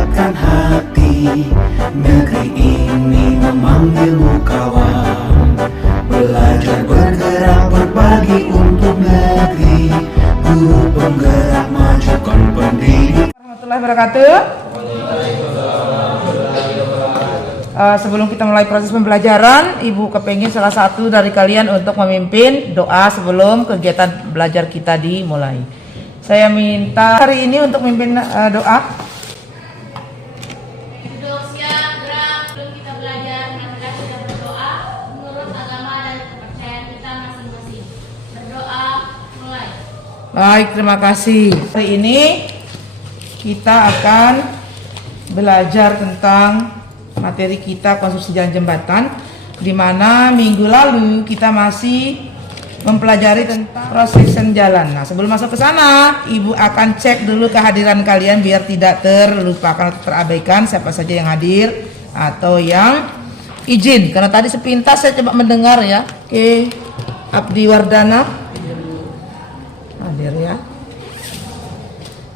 menggerakkan hati. Negeri ini memanggilmu kawan, belajar bergerak berbagi untuk negeri. Guru penggerak majukan pendidik. Warahmatullahi wabarakatuh. Sebelum kita mulai proses pembelajaran, Ibu kepengen salah satu dari kalian untuk memimpin doa sebelum kegiatan belajar kita dimulai. Saya minta hari ini untuk memimpin doa. Duduk siap, gerak. Sebelum kita belajar, marilah kita berdoa menurut agama dan kepercayaan kita masing-masing. Berdoa, mulai. Baik, terima kasih. Hari ini kita akan belajar tentang materi kita konstruksi jalan jembatan, di mana minggu lalu kita masih mempelajari tentang cross section jalan. Nah, sebelum masuk ke sana, Ibu akan cek dulu kehadiran kalian biar tidak terlupakan atau terabaikan siapa saja yang hadir atau yang izin. Karena tadi sepintas saya coba mendengar ya. Oke, Abdi Wardana hadir ya.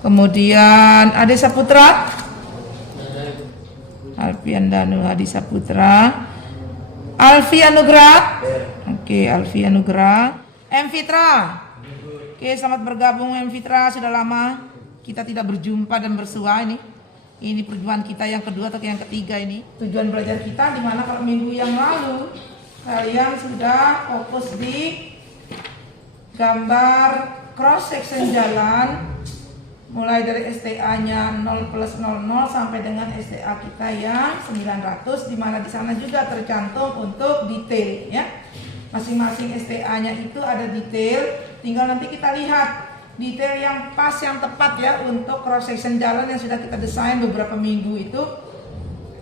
Kemudian Ade Saputra, Alfian Danu Hadi Saputra, Alfi Anugrah, oke, Alfi Anugrah, M Fitra, oke, selamat bergabung M Fitra, sudah lama kita tidak berjumpa dan bersua ini perjuangan kita yang kedua atau yang ketiga ini. Tujuan belajar kita dimana kalau minggu yang lalu kalian sudah fokus di gambar cross section jalan, mulai dari STA-nya 0 plus 00 sampai dengan STA kita yang 900, di mana di sana juga tercantum untuk detail ya. Masing-masing STA-nya itu ada detail, tinggal nanti kita lihat detail yang pas, yang tepat ya untuk cross section jalan yang sudah kita desain beberapa minggu itu.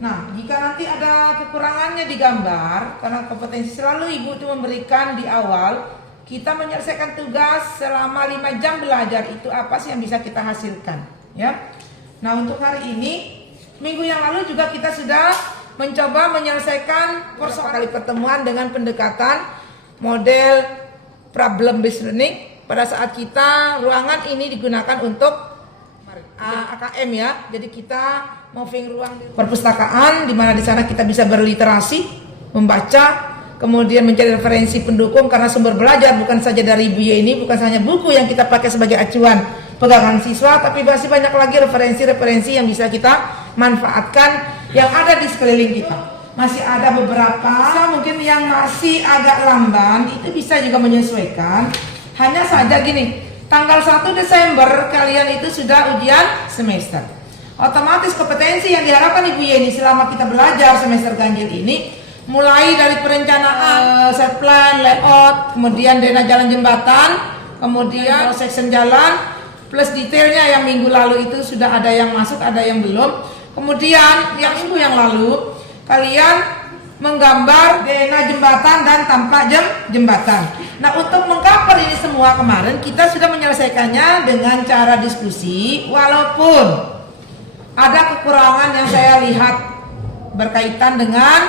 Nah, jika nanti ada kekurangannya di gambar, karena kompetensi selalu Ibu itu memberikan di awal, kita menyelesaikan tugas selama 5 jam belajar itu apa sih yang bisa kita hasilkan ya. Nah, untuk hari ini, minggu yang lalu juga kita sudah mencoba menyelesaikan persoalan kali pertemuan dengan pendekatan model problem based learning pada saat kita ruangan ini digunakan untuk AKM ya. Jadi kita moving ruang perpustakaan di mana di sana kita bisa berliterasi, membaca, kemudian mencari referensi pendukung, karena sumber belajar bukan saja dari Ibu ini, bukan hanya buku yang kita pakai sebagai acuan pegangan siswa, tapi masih banyak lagi referensi-referensi yang bisa kita manfaatkan yang ada di sekeliling kita. Masih ada beberapa mungkin yang masih agak lamban, itu bisa juga menyesuaikan. Hanya saja gini, tanggal 1 Desember kalian itu sudah ujian semester. Otomatis kompetensi yang diharapkan Ibu Yeni selama kita belajar semester ganjil ini, mulai dari perencanaan, set plan, layout, kemudian dena jalan jembatan, kemudian cross section jalan, plus detailnya yang minggu lalu itu sudah ada yang masuk, ada yang belum. Kemudian yang minggu yang lalu kalian menggambar dena jembatan dan tampak jembatan. Nah, untuk mengcover ini semua kemarin kita sudah menyelesaikannya dengan cara diskusi, walaupun ada kekurangan yang saya lihat berkaitan dengan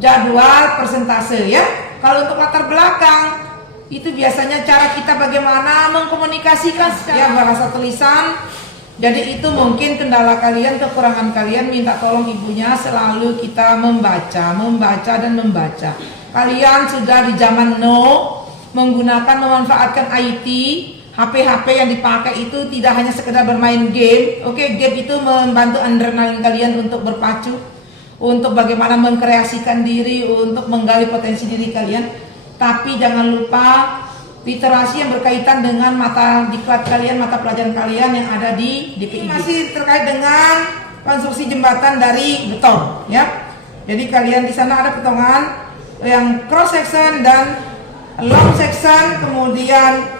jadwal persentase ya. Kalau untuk latar belakang itu biasanya cara kita bagaimana mengkomunikasikan ya bahasa tulisan. Jadi itu mungkin kendala kalian, kekurangan kalian, minta tolong ibunya selalu kita membaca dan membaca. Kalian sudah di zaman menggunakan, memanfaatkan IT, HP yang dipakai itu tidak hanya sekedar bermain game. Oke, game itu membantu adrenalin kalian untuk berpacu, untuk bagaimana mengkreasikan diri, untuk menggali potensi diri kalian. Tapi jangan lupa literasi yang berkaitan dengan mata diklat kalian, mata pelajaran kalian yang ada di DPID. Masih terkait dengan konstruksi jembatan dari beton ya. Jadi kalian di sana ada potongan yang cross section dan long section, kemudian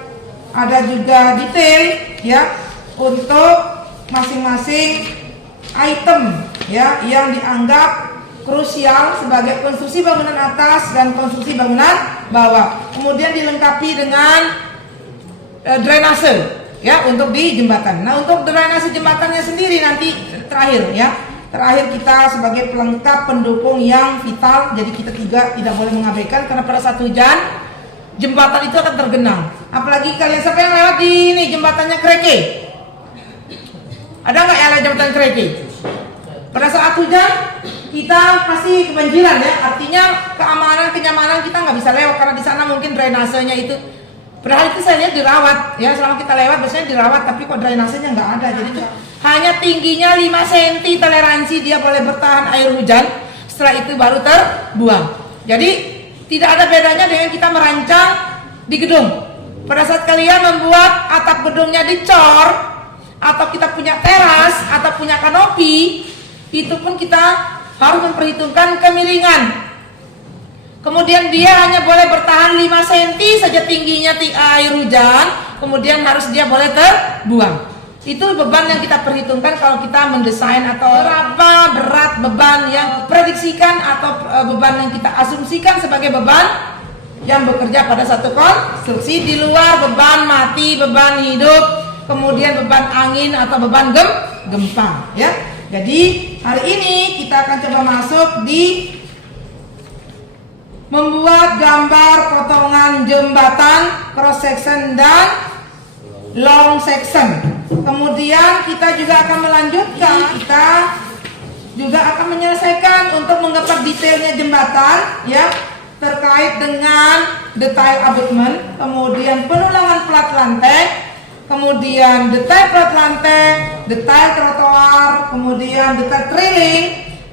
ada juga detail ya untuk masing-masing item ya yang dianggap krusial sebagai konstruksi bangunan atas dan konstruksi bangunan bawah. Kemudian dilengkapi dengan drainase ya untuk di jembatan. Nah, untuk drainase jembatannya sendiri nanti terakhir ya. Terakhir kita sebagai pelengkap pendukung yang vital. Jadi kita tidak boleh mengabaikan, karena pada saat hujan jembatan itu akan tergenang. Apalagi kalian siapa yang lewat di ini jembatannya Kreke? Ada nggak yang ada jembatan kereta? Pada saat hujan kita pasti kebanjiran ya. Artinya keamanan, kenyamanan kita nggak bisa lewat karena di sana mungkin drainasenya itu. Padahal itu saya lihat dirawat ya, selama kita lewat biasanya dirawat, tapi kok drainasenya nggak ada. Jadi itu hanya tingginya 5 cm toleransi dia boleh bertahan air hujan. Setelah itu baru terbuang. Jadi tidak ada bedanya dengan kita merancang di gedung. Pada saat kalian membuat atap gedungnya dicor, atau kita punya teras atau punya kanopi, itu pun kita harus memperhitungkan kemiringan. Kemudian dia hanya boleh bertahan 5 cm saja tingginya air hujan, kemudian harus dia boleh terbuang. Itu beban yang kita perhitungkan kalau kita mendesain, atau berapa berat beban yang diprediksikan atau beban yang kita asumsikan sebagai beban yang bekerja pada satu konstruksi di luar beban mati, beban hidup, kemudian beban angin atau beban gempa ya. Jadi hari ini kita akan coba masuk di membuat gambar potongan jembatan cross section dan long section. Kemudian kita juga akan melanjutkan, kita juga akan menyelesaikan untuk menggambar detailnya jembatan ya, terkait dengan detail abutment, kemudian penulangan plat lantai, kemudian detail plat lantai, detail trotoar, kemudian detail trailing,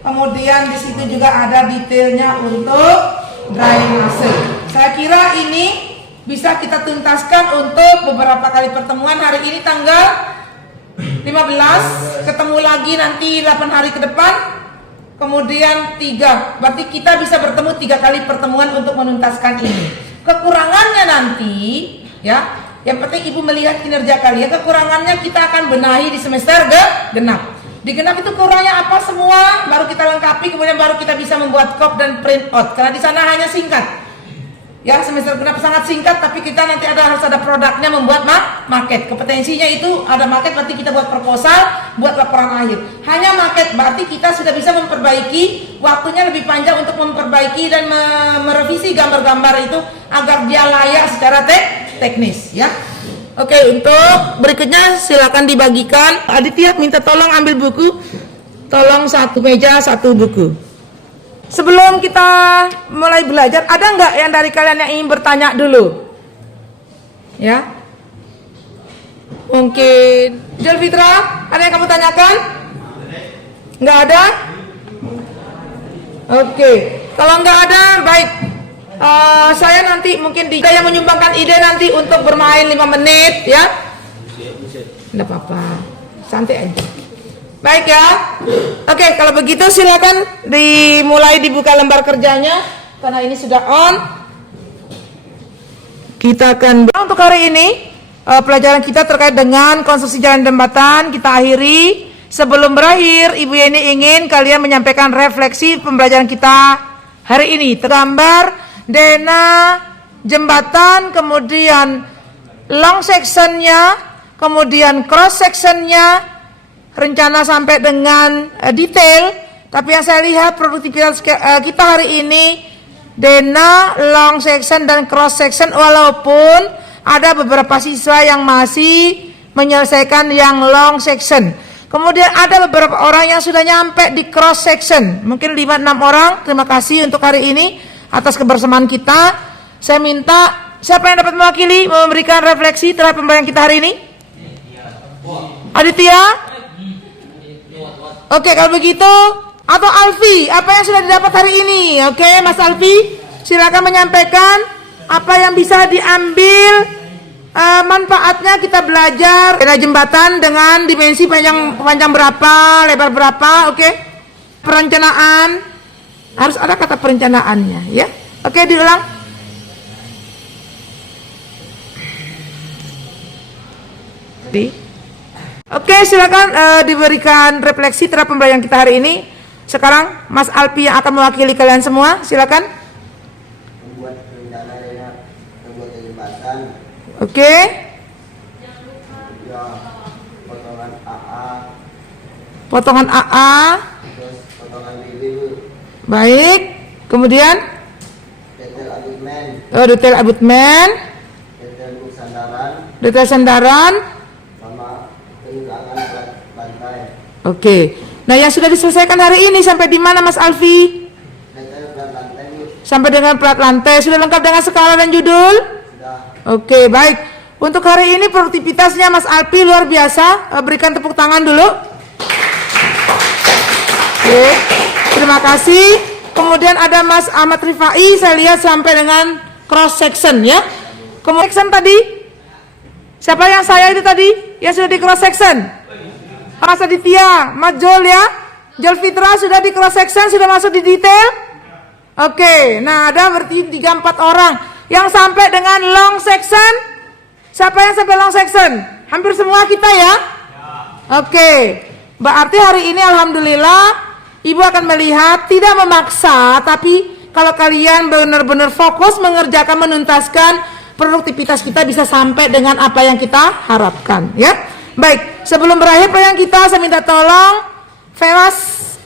kemudian di situ juga ada detailnya untuk drainase. Saya kira ini bisa kita tuntaskan untuk beberapa kali pertemuan. Hari ini tanggal 15, ketemu lagi nanti 8 hari ke depan, kemudian 3, berarti kita bisa bertemu 3 kali pertemuan untuk menuntaskan ini. Kekurangannya nanti ya, yang penting ibu melihat kinerja kalian. Kekurangannya kita akan benahi di semester genap. Di genap itu kurangnya apa semua, baru kita lengkapi, kemudian baru kita bisa membuat cop dan print out. Karena di sana hanya singkat. Ya, semester genap sangat singkat, tapi kita nanti harus ada produknya, membuat market. Kompetensinya itu ada market, berarti kita buat proposal, buat laporan akhir. Hanya market, berarti kita sudah bisa memperbaiki, waktunya lebih panjang untuk memperbaiki dan merevisi gambar-gambar itu agar dia layak secara teknis ya. Oke, untuk berikutnya silakan dibagikan. Aditya minta tolong ambil buku. Tolong 1 meja 1 buku. Sebelum kita mulai belajar, ada nggak yang dari kalian yang ingin bertanya dulu? Ya, mungkin Julfitra, ada yang kamu tanyakan? Nggak ada? Oke, kalau nggak ada, baik. Saya nanti mungkin ada yang menyumbangkan ide nanti untuk bermain 5 menit ya. Nggak apa-apa, santai aja. Baik ya. Oke, kalau begitu silakan dimulai dibuka lembar kerjanya karena ini sudah on. Kita akan untuk hari ini pelajaran kita terkait dengan konstruksi jalan jembatan kita akhiri. Sebelum berakhir, Ibu Yeni ingin kalian menyampaikan refleksi pembelajaran kita hari ini. Tergambar dena jembatan, kemudian long sectionnya, kemudian cross sectionnya, rencana sampai dengan detail. Tapi yang saya lihat produktivitas kita hari ini dena, long section dan cross section, walaupun ada beberapa siswa yang masih menyelesaikan yang long section. Kemudian ada beberapa orang yang sudah nyampe di cross section, mungkin 5-6 orang. Terima kasih untuk hari ini atas kebersamaan kita. Saya minta siapa yang dapat mewakili memberikan refleksi terhadap pembelajaran kita hari ini? Aditya? Oke, kalau begitu, atau Alfi, apa yang sudah didapat hari ini? Oke, Mas Alfi, silakan menyampaikan apa yang bisa diambil manfaatnya kita belajar dena jembatan dengan dimensi panjang berapa, lebar berapa. Oke, perencanaan. Harus ada kata perencanaannya ya. Oke, diulang. Oke, silakan diberikan refleksi terhadap pembelajaran kita hari ini. Sekarang Mas Alpi yang akan mewakili kalian semua, silakan. Membuat rencana membuat jembatan. Oke. Ya, potongan AA. Potongan AA. Terus potongan BB. Baik. Kemudian Detail abutmen. detail abutmen. Detail sandaran. Detail sandaran. Sama penulangan lantai. Oke. Nah, yang sudah diselesaikan hari ini sampai di mana Mas Alfi? Sampai dengan plat lantai. Sudah lengkap dengan skala dan judul? Oke, baik. Untuk hari ini produktivitasnya Mas Alfi luar biasa. Berikan tepuk tangan dulu. Oke, terima kasih. Kemudian ada Mas Ahmad Rifai, saya lihat sampai dengan cross section ya. Kemudian section tadi, siapa yang saya itu tadi? Yang sudah di cross section? Mas Aditya, Mas Jol ya. Jol Fitra sudah di cross section, sudah masuk di detail. Oke, nah ada berarti 3-4 orang yang sampai dengan long section. Siapa yang sampai long section? Hampir semua kita ya. Oke, berarti hari ini alhamdulillah Ibu akan melihat, tidak memaksa, tapi kalau kalian benar-benar fokus mengerjakan, menuntaskan, produktivitas kita bisa sampai dengan apa yang kita harapkan ya. Baik, sebelum berakhir program kita, saya minta tolong Fewas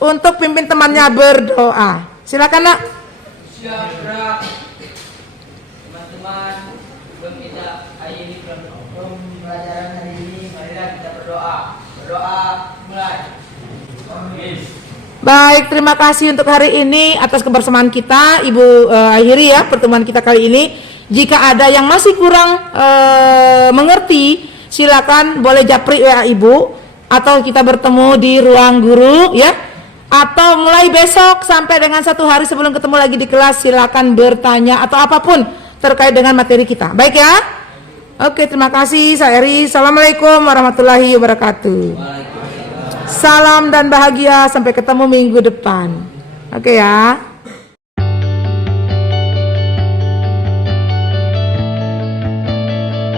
untuk pimpin temannya berdoa. Silakan nak. Siap gerak. Teman-teman, sebelum kita akhiri pembelajaran hari ini, marilah kita berdoa. Berdoa mulai. Amin. Baik, terima kasih untuk hari ini atas kebersamaan kita. Ibu akhiri ya pertemuan kita kali ini. Jika ada yang masih kurang mengerti, silakan boleh japri WA Ibu, atau kita bertemu di ruang guru ya, atau mulai besok sampai dengan 1 hari sebelum ketemu lagi di kelas, silakan bertanya atau apapun terkait dengan materi kita. Baik ya. Oke, terima kasih. Saya Eri. Assalamualaikum warahmatullahi wabarakatuh. Salam dan bahagia, sampai ketemu minggu depan. Oke ya.